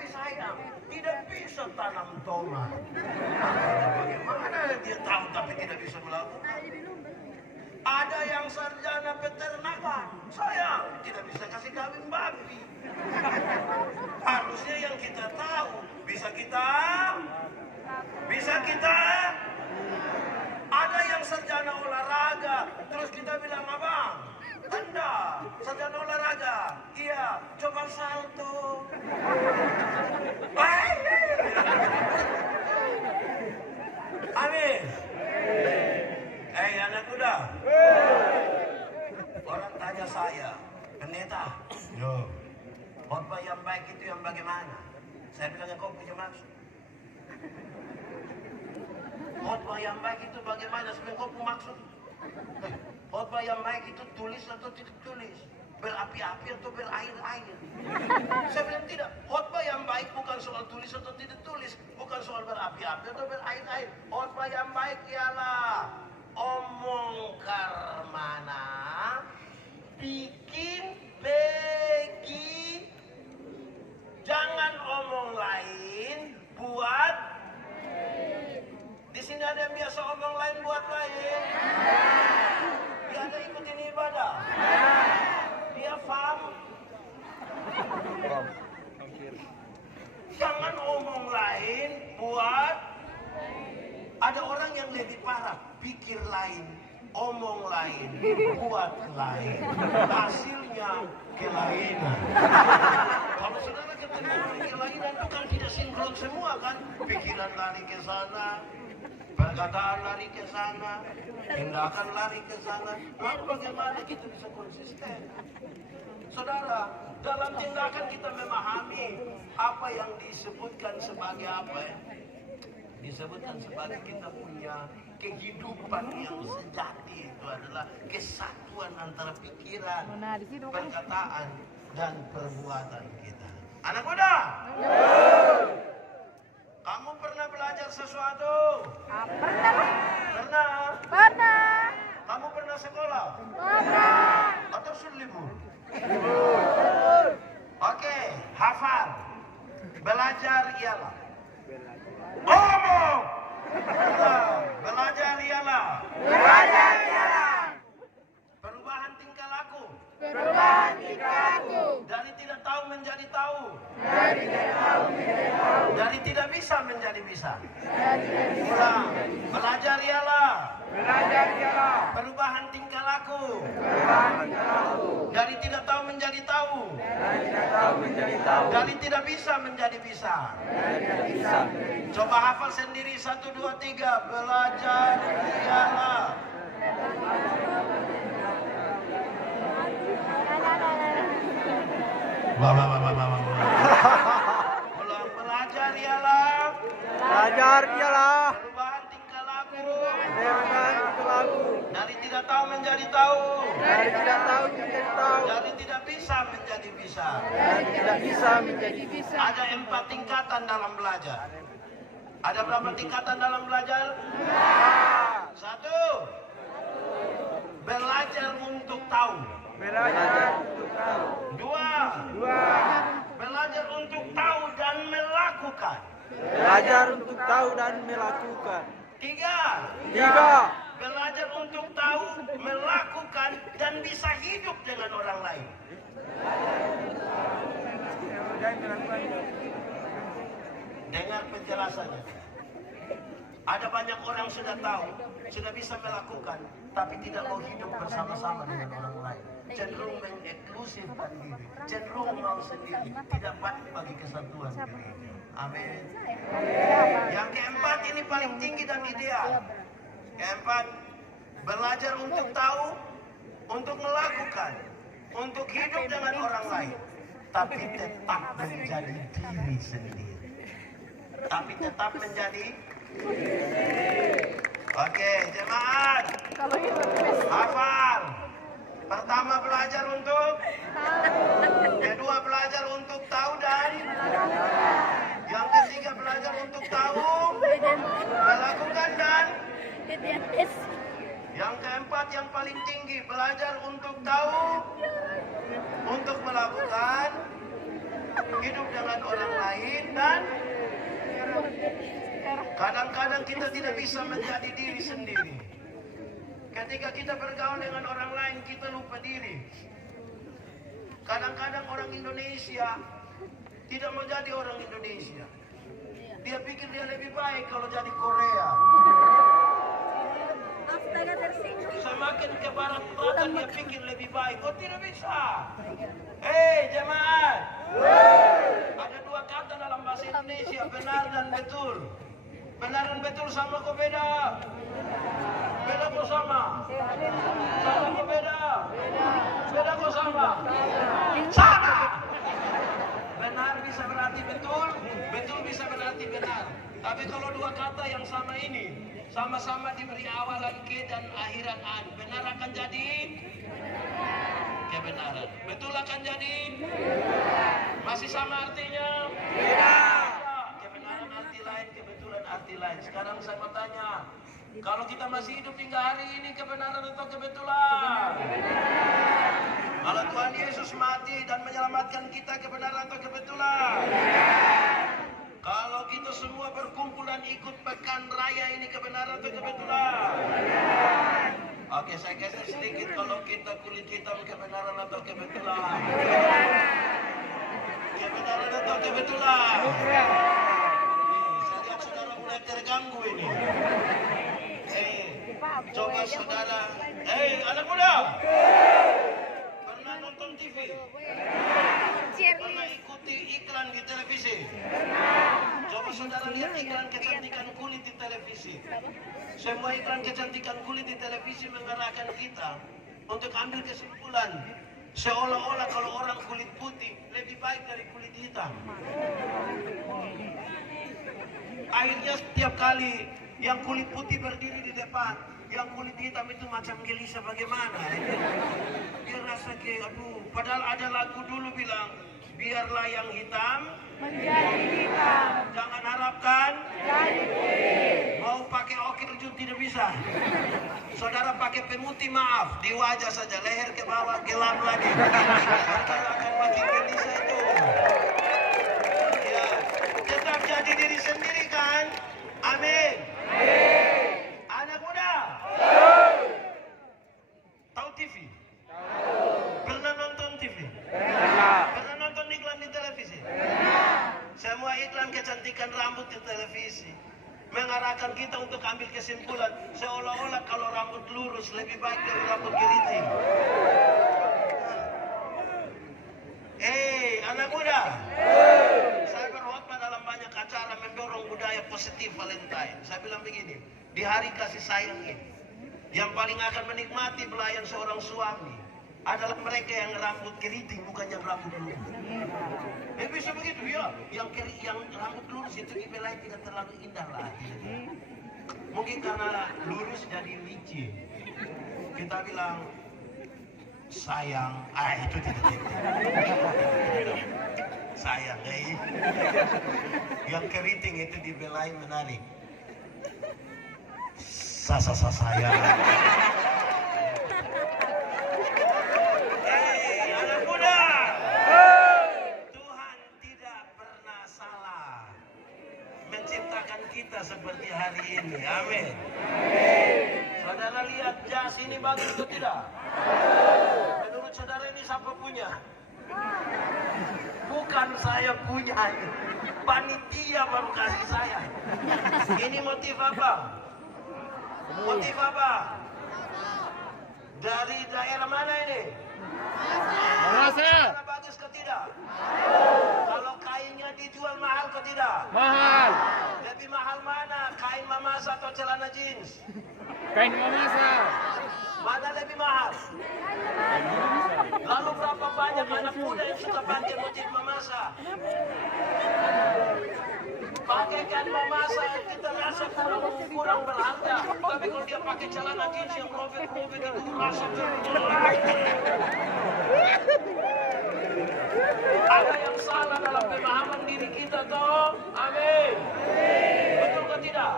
tapi sayang tidak bisa tanam tomat. Bagaimana dia tahu tapi tidak bisa melakukan? Ada yang sarjana peternakan, sayang tidak bisa kasih kawin babi. Harusnya yang kita tahu bisa kita. Ada yang sarjana olahraga, terus kita bilang, abang, Anda sarjana olahraga, iya, coba salto. Amin. Anak muda. Orang tanya saya, pendeta, khotbah yang baik itu yang bagaimana? Saya bilang, kau punya maksud. Khotbah yang baik itu bagaimana? Sebenarnya kau punya maksud. Khotbah yang baik itu tulis atau tidak tulis? Berapi-api atau berair-air? Saya bilang tidak. Khotbah yang baik bukan soal tulis atau tidak tulis, bukan soal berapi-api atau berair-air. Khotbah yang baik ialah omong karmana, bikin begi, jangan omong lain, buat. Di sini ada yang biasa omong lain buat lain. Dia ada ikutin ibadah. Dia paham. Jangan omong lain buat. Ada orang yang lebih parah, pikir lain, omong lain, buat lain, hasilnya kelainan. Kalau saudara ketemu kelainan itu kan tidak sinkron semua kan, pikiran lari ke sana, perkataan lari ke sana, tindakan lari ke sana. Lalu bagaimana kita bisa konsisten? Saudara, dalam tindakan kita memahami apa yang disebutkan sebagai apa ya? Disebutkan sebagai kita punya kehidupan yang sejati, itu adalah kesatuan antara pikiran, perkataan, dan perbuatan kita. Anak muda, kamu pernah belajar sesuatu? Pernah. Kamu pernah sekolah? Pernah. Atau sudah libur? Oke, hafal. Belajar ialah omong. Belajar ialah perubahan tingkah laku. Dari tidak tahu menjadi tahu. Dari tidak bisa menjadi bisa. Ulang. Belajar ialah perubahan tingkah laku. Dari tidak tahu menjadi tahu. Dari tidak bisa menjadi bisa. Coba hafal sendiri 1, 2, 3. Belajar ialah ulang. Belajar ialah perubahan tingkah laku. Dari tidak tahu menjadi tahu. Dari tidak bisa menjadi bisa. Ada 4 tingkatan dalam belajar. Ada berapa tingkatan dalam belajar? 1. Belajar untuk tahu. 2. Belajar untuk tahu dan melakukan. 3. Belajar untuk tahu, melakukan, dan bisa hidup dengan orang lain. Dengar penjelasannya. Ada banyak orang sudah tahu, sudah bisa melakukan, tapi tidak mau hidup bersama-sama dengan orang lain. Cenderung mengeklusifkan diri, cenderung mau sendiri, tidak baik bagi kesatuan gereja. Amin. Yang keempat ini paling tinggi dan ideal. Keempat, belajar untuk tahu, untuk melakukan, untuk hidup dengan orang lain, tapi tetap menjadi diri sendiri. Oke, jemaat. Hafal. Pertama belajar untuk tahu. Kedua belajar untuk tahu dan yang ketiga belajar untuk tahu, melakukan dan yang keempat yang paling tinggi belajar untuk tahu, untuk melakukan, hidup dengan orang lain, Kadang-kadang kita tidak bisa menjadi diri sendiri. Ketika kita bergaul dengan orang lain, kita lupa diri. Kadang-kadang orang Indonesia tidak mau jadi orang Indonesia. Dia pikir dia lebih baik kalau jadi Korea. Semakin ke barat-baratan dia pikir lebih baik. Oh, tidak bisa. Hei jemaat, ada dua kata dalam bahasa Indonesia, benar dan betul. Benar dan betul sama kok beda? Beda kok sama? Sama kok beda? Beda kok sama? Sama! Benar bisa berarti betul, betul bisa berarti benar. Tapi kalau dua kata yang sama ini, sama-sama diberi awalan ke dan akhiran an, benar akan jadi kebenaran. Betul akan jadi masih sama artinya? Beda. Kebenaran arti lain, kebetulan arti lain. Sekarang saya mau tanya, kalau kita masih hidup hingga hari ini, kebenaran atau kebetulan? Kalau Tuhan Yesus mati dan menyelamatkan kita, kebenaran atau kebetulan? Kalau kita semua berkumpul dan ikut pekan raya ini, kebenaran atau kebetulan? Oke, saya geser sedikit. Kalau kita kulit hitam, kebenaran atau kebetulan? Kebenaran atau kebetulan? Saya lihat saudara mulai terganggu ini. Coba saudara, anak muda, pernah nonton TV? Pernah ikuti iklan di televisi? Coba saudara lihat iklan kecantikan kulit di televisi. Semua iklan kecantikan kulit di televisi mengarahkan kita untuk ambil kesimpulan seolah-olah kalau orang kulit putih lebih baik dari kulit hitam. Akhirnya setiap kali yang kulit putih berdiri di depan, yang kulit hitam itu macam gelisah bagaimana. Dia rasa kayak aduh, padahal ada lagu dulu bilang, biarlah yang hitam menjadi hitam, jangan harapkan jadi putih. Mau pakai okir juga tidak bisa. Saudara pakai pemutih maaf, di wajah saja, leher ke bawah gelap lagi. Saudara akan makin gelisah itu. Ya, tetap jadi diri sendiri kan? Amin. Anak muda, tahu TV? Pernah nonton TV? Pernah nonton iklan di televisi? Semua iklan kecantikan rambut di televisi mengarahkan kita untuk ambil kesimpulan seolah-olah kalau rambut lurus lebih baik dari rambut keriting. Anak muda, saya berkhotbah dalam banyak acara mendorong budaya positif Valentine. Saya bilang begini, di hari kasih sayang ini, yang paling akan menikmati belayan seorang suami adalah mereka yang rambut keriting, bukannya rambut lurus. Bisa begitu ya, yang rambut lurus itu dibelai tidak terlalu indah lagi. Mungkin karena lurus jadi licin. Kita bilang sayang, itu tidak. Sayang, yang keriting itu dibelai menarik. Sayang. Anak muda, Tuhan tidak pernah salah menciptakan kita seperti hari ini. Amin. Saudara lihat jas ini bagus atau tidak? Menurut saudara ini siapa punya? Bukan saya punya, panitia baru kasih saya. Ini motif apa? Motif apa? Dari daerah mana ini? Mamasa. Bagus ke tidak? Kalau kainnya dijual mahal ke tidak? Mahal. Lebih mahal mana? Kain mamasa atau celana jeans? Kain mamasa. Mana lebih mahal? Lalu berapa banyak anak muda yang suka pakai motif mamasa? Pakai kain mamasa kita rasa kurang berharga. Tapi kalau dia pakai celana jeans yang robek-robek itu rasa jelek. Ada yang salah dalam pemahaman diri kita toh? Amin. Betul atau tidak?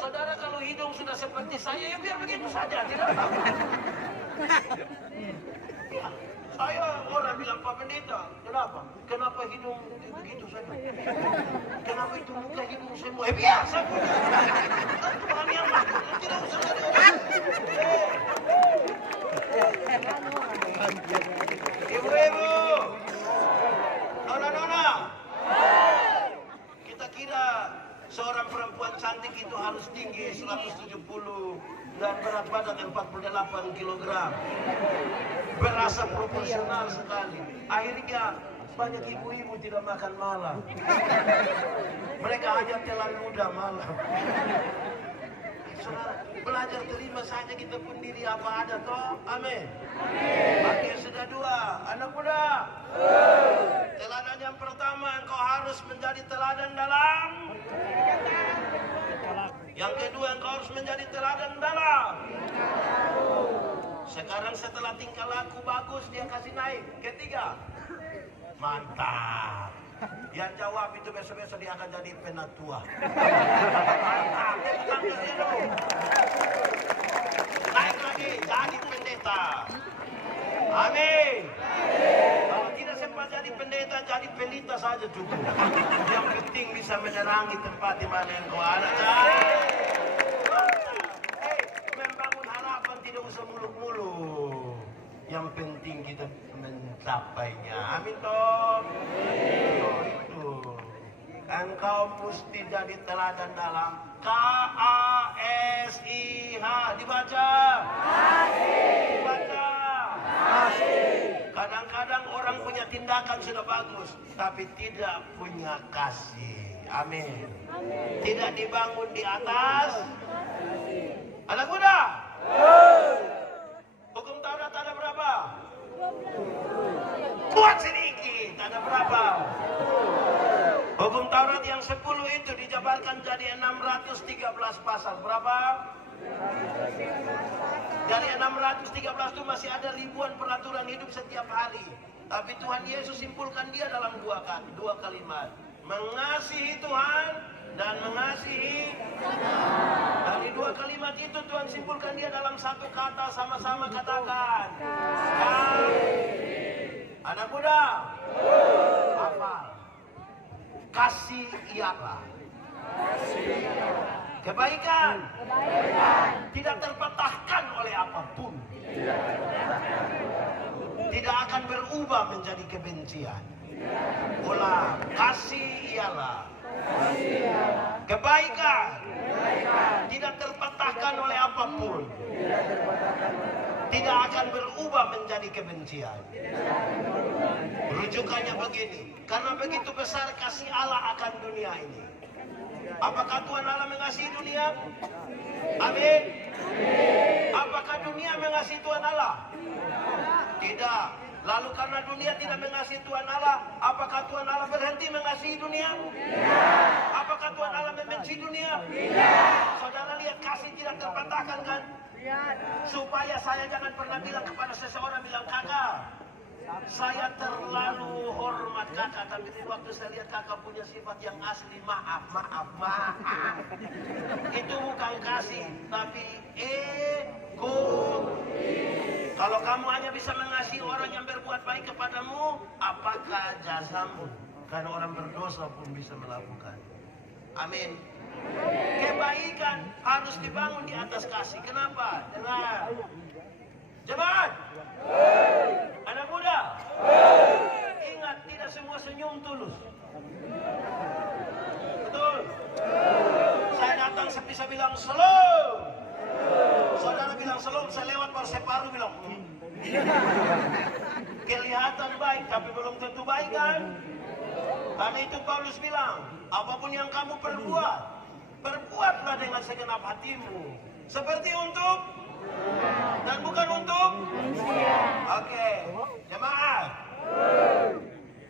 Saudara kalau hidung sudah seperti saya, ya biar begitu saja, tidak apa-apa. Ya, saya orang bilang Pak Pendeta, kenapa? Kenapa hidung begitu saja? Kenapa itu terluka hidung semua. Biasa punya. Tuhan yang mampu, tidak usah jadi orang. Ibu-ibu, nona-nona, kita kira seorang perempuan cantik itu harus tinggi 170 dan berat badan 48 kg. Berasa proporsional sekali. Akhirnya banyak ibu-ibu tidak makan malam. Mereka hanya telan muda malam. Saudara, belajar terima saja kita pun diri apa ada toh. Amin. Oke, sudah dua. Anak muda. Teladan yang pertama, engkau harus menjadi teladan dalam. Yang kedua, engkau harus menjadi teladan dalam. Sekarang setelah tingkah laku bagus, dia kasih naik. Ketiga, mantap. Yang jawab itu besok-besok dia akan jadi penatua. Mantap, dia dulu. Naik lagi, jadi pendeta. Amin. Kalau tidak sempat jadi pendeta, jadi pelita saja cukup. Yang penting bisa menerangi tempat di mana engkau ada. Membangun harapan tidak usah muluk-muluk. Yang penting kita mencapainya. Amin toh. Itu. Engkau mesti jadi teladan dalam KASIH. Dibaca. Dibaca. Kadang-kadang orang punya tindakan sudah bagus, tapi tidak punya kasih. Amin. Tidak dibangun di atas. Anak muda. Hukum Taurat ada berapa? Kuat sedikit. Ada berapa? Hukum Taurat yang 10 itu dijabarkan jadi 613 pasal. Berapa? Dari 613 itu masih ada ribuan peraturan hidup setiap hari. Tapi Tuhan Yesus simpulkan dia dalam dua kalimat. Mengasihi Tuhan dan mengasihi. Dari dua kalimat itu Tuhan simpulkan dia dalam satu kata, sama-sama katakan. Anak muda, apa? Kasih ialah kebaikan. Tidak terpatahkan oleh apapun. Tidak akan berubah menjadi kebencian. Ulang, kasih ialah kebaikan. Tidak terpatahkan oleh apapun. Tidak akan berubah menjadi kebencian. Rujukannya begini, karena begitu besar kasih Allah akan dunia ini. Apakah Tuhan Allah mengasihi dunia? Amin. Apakah dunia mengasihi Tuhan Allah? Tidak. Lalu karena dunia tidak mengasihi Tuhan Allah, apakah Tuhan Allah berhenti mengasihi dunia? Apakah Tuhan Allah membenci dunia? Saudara lihat, kasih tidak terpatahkan kan? Supaya saya jangan pernah bilang kepada seseorang, bilang kakak, saya terlalu hormat kakak, tapi waktu saya lihat kakak punya sifat yang asli, maaf. Itu bukan kasih, tapi ego. Kalau kamu hanya bisa mengasihi orang yang berbuat baik kepadamu, apakah jasamu? Karena orang berdosa pun bisa melakukan. Amin. Kebaikan harus dibangun di atas kasih. Kenapa? Dengar. Jemaat. Anak muda. Ingat, tidak semua senyum tulus. Betul. Saya datang bisa bilang shalom. Saudara bilang shalom, saya lewat baru separuh bilang kelihatan baik, tapi belum tentu baik kan? Karena itu Paulus bilang, apapun yang kamu perbuat, perbuatlah dengan segenap hatimu, seperti untuk dan bukan untuk. Oke, jemaat,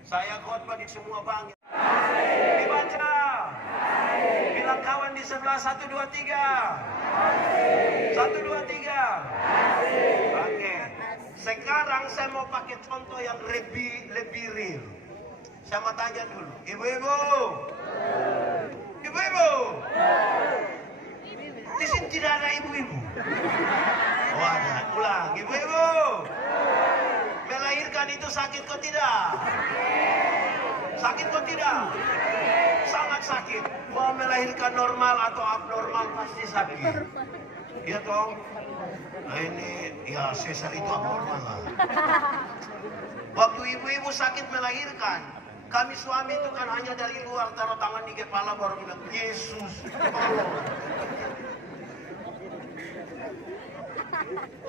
saya khotbah di semua bangsa. Dibaca. Bilang kawan di sebelah 1, 2, 3. 1, 2, 3. Oke. Sekarang saya mau pakai contoh yang lebih real. Saya mau tanya dulu, ibu-ibu. Ibu-ibu. Di sini tidak ada ibu-ibu. Oh ada, ulang. Ibu-ibu. Melahirkan itu sakit kok tidak? Sakit kok tidak? Sangat sakit, mau melahirkan normal atau abnormal pasti sakit. Iya toh? Nah ini, ya sesar itu abnormal lah. Waktu ibu-ibu sakit melahirkan, kami suami itu kan hanya dari luar taruh tangan di kepala baru bilang, Yesus tolong.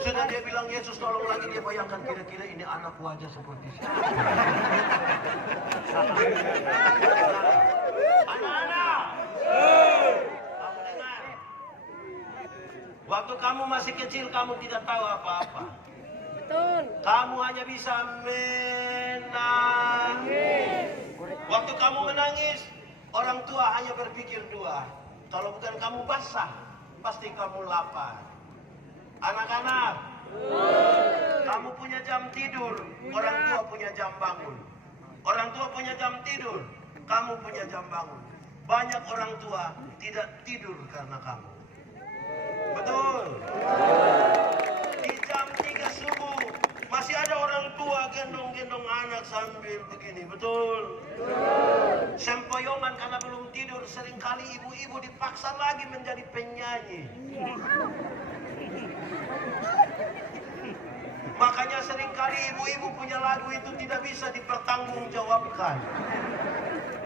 Sudah dia bilang Yesus tolong lagi, dia bayangkan kira-kira ini anak wajah seperti siapa. Anak-anak, kamu dengar. Waktu kamu masih kecil kamu tidak tahu apa-apa. Betul. Kamu hanya bisa menangis. Waktu kamu menangis, orang tua hanya berpikir dua. Kalau bukan kamu basah, pasti kamu lapar. Anak-anak, kamu punya jam tidur, orang tua punya jam bangun. Orang tua punya jam tidur, kamu punya jam bangun. Banyak orang tua tidak tidur karena kamu. Betul. Di jam 3 subuh masih ada orang tua gendong-gendong anak sambil begini. Betul. Sempoyongan karena belum tidur, seringkali ibu-ibu dipaksa lagi menjadi penyanyi. Makanya seringkali ibu-ibu punya lagu itu tidak bisa dipertanggungjawabkan.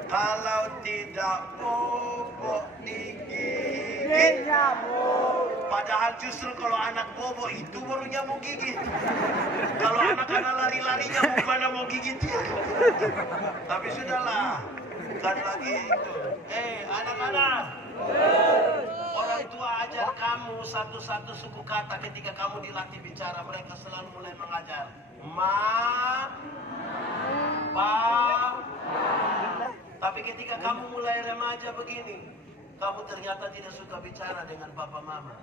Kalau tidak bobo digigit. Padahal justru kalau anak bobo itu baru nyamuk gigit. Kalau anak-anak lari-larinya mana mau gigit ya. Tapi sudahlah, kan lagi itu. Anak-anak, orang tua ajar kamu satu-satu suku kata ketika kamu dilatih bicara. Mereka selalu mulai mengajar ma, pa. Tapi ketika kamu mulai remaja begini, kamu ternyata tidak suka bicara dengan papa mama.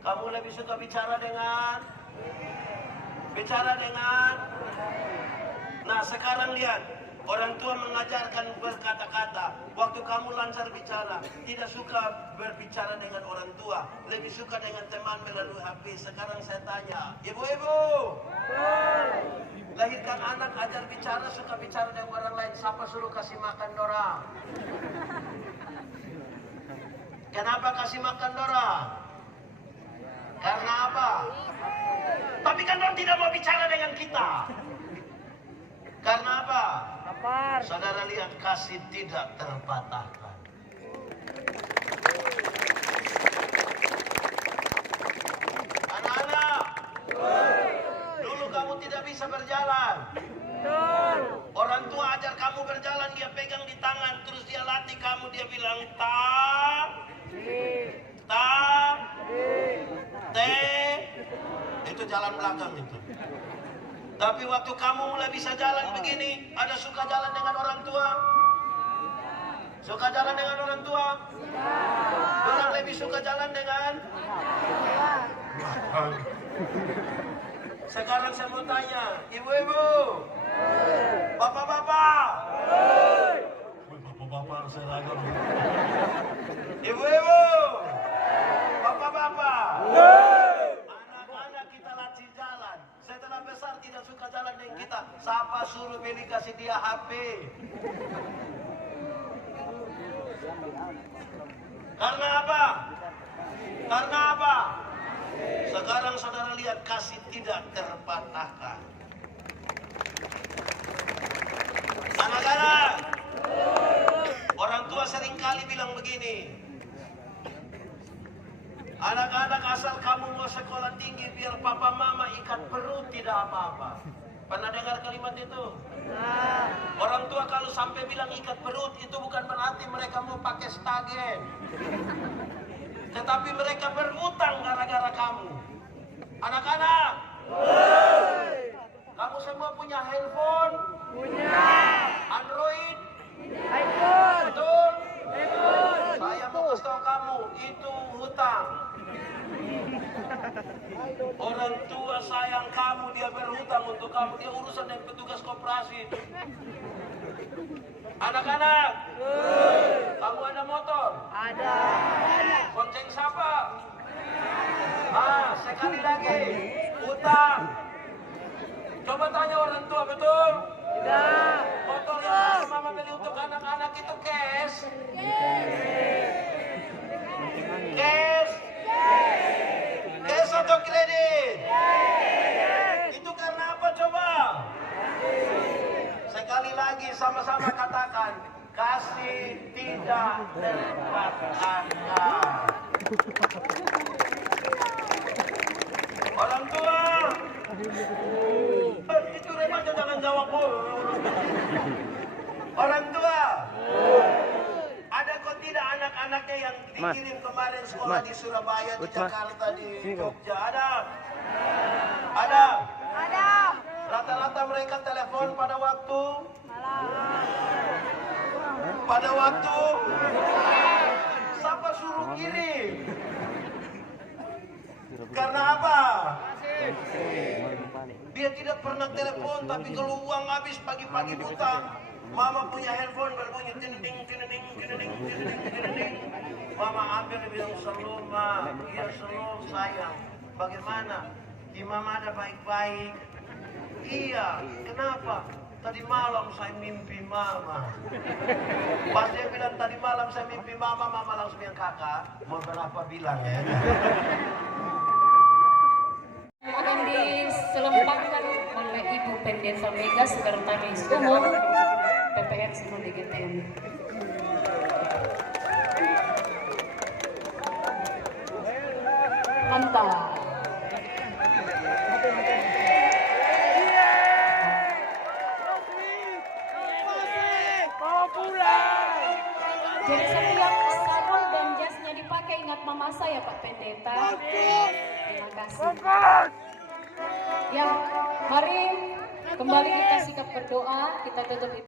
Kamu lebih suka bicara dengan Nah sekarang lihat, orang tua mengajarkan berkata-kata. Waktu kamu lancar bicara, tidak suka berbicara dengan orang tua, lebih suka dengan teman melalui HP. Sekarang saya tanya, ibu-ibu, lahirkan anak, ajar bicara, suka bicara dengan orang lain. Siapa suruh kasih makan dorang? Kenapa kasih makan dorang? Karena apa? Tapi kan dorang tidak mau bicara dengan kita. Karena apa? Lapar. Saudara lihat, kasih tidak terpatahkan. Anak-anak, dulu kamu tidak bisa berjalan. Betul. Orang tua ajar kamu berjalan, dia pegang di tangan, terus dia latih kamu, dia bilang itu jalan belakang itu. Tapi waktu kamu mulai bisa jalan begini, ada suka jalan dengan orang tua? Suka jalan dengan orang tua? Orang lebih suka jalan dengan? Sekarang saya mau tanya, ibu-ibu, bapak-bapak, bapak-bapak seragam. Ibu-ibu, bapak-bapak, anak-anak kita latih jalan. Setelah besar tidak suka jalan dengan kita. Siapa suruh beli kasih dia HP? Karena apa? Karena apa? Sekarang saudara lihat, kasih tidak terpatahkan. Anak-anak, orang tua seringkali bilang begini, anak-anak asal kamu mau sekolah tinggi biar papa mama ikat perut tidak apa-apa. Pernah dengar kalimat itu? Orang tua kalau sampai bilang ikat perut itu bukan berarti mereka mau pakai stagen. Tetapi mereka berutang gara-gara kamu. Anak-anak, kamu semua punya handphone? Punya. Android? iPhone. Betul? iPhone. Saya mau kasih tahu kamu, itu hutang. Orang tua sayang kamu, dia berhutang untuk kamu, dia urusan dengan petugas koperasi. Anak-anak, kamu ada motor? Ada. Bonceng siapa? Sekali lagi, hutang. Coba tanya orang tua, betul? Tidak. Motor yang mama beli untuk anak-anak itu cash. katakan, kasih tidak tempat Anda. Orang tua, itu remaja jangan jawab. Orang tua, ada kok tidak anak-anaknya yang dikirim kemarin sekolah di Surabaya, di Jakarta, di Jogja? Ada? Ada? Ada. Rata-rata mereka telepon pada waktu? Pada waktu? Siapa suruh kirim? Karena apa? Dia tidak pernah telepon, tapi kalau uang habis pagi-pagi buta, mama punya handphone berbunyi ting ting ting ting ting ting ting ting. Mama ambil dia bilang, "Shalom, Ma." Iya, "Shalom, sayang. Bagaimana? Di mama ada baik-baik." Iya, kenapa? Tadi malam saya mimpi mama. Pas dia bilang tadi malam saya mimpi mama, mama langsung bilang, "Kakak, mau berapa bilang ya?" Akan diselempangkan oleh Ibu Pendeta Mega Sekretaris Umum PPR Semua DGTN. Mantap. Jadi setiap sarung dan jasnya dipakai, ingat mama saya Pak Pendeta. Terima kasih. Ya, mari kembali kita sikap berdoa, kita tutup.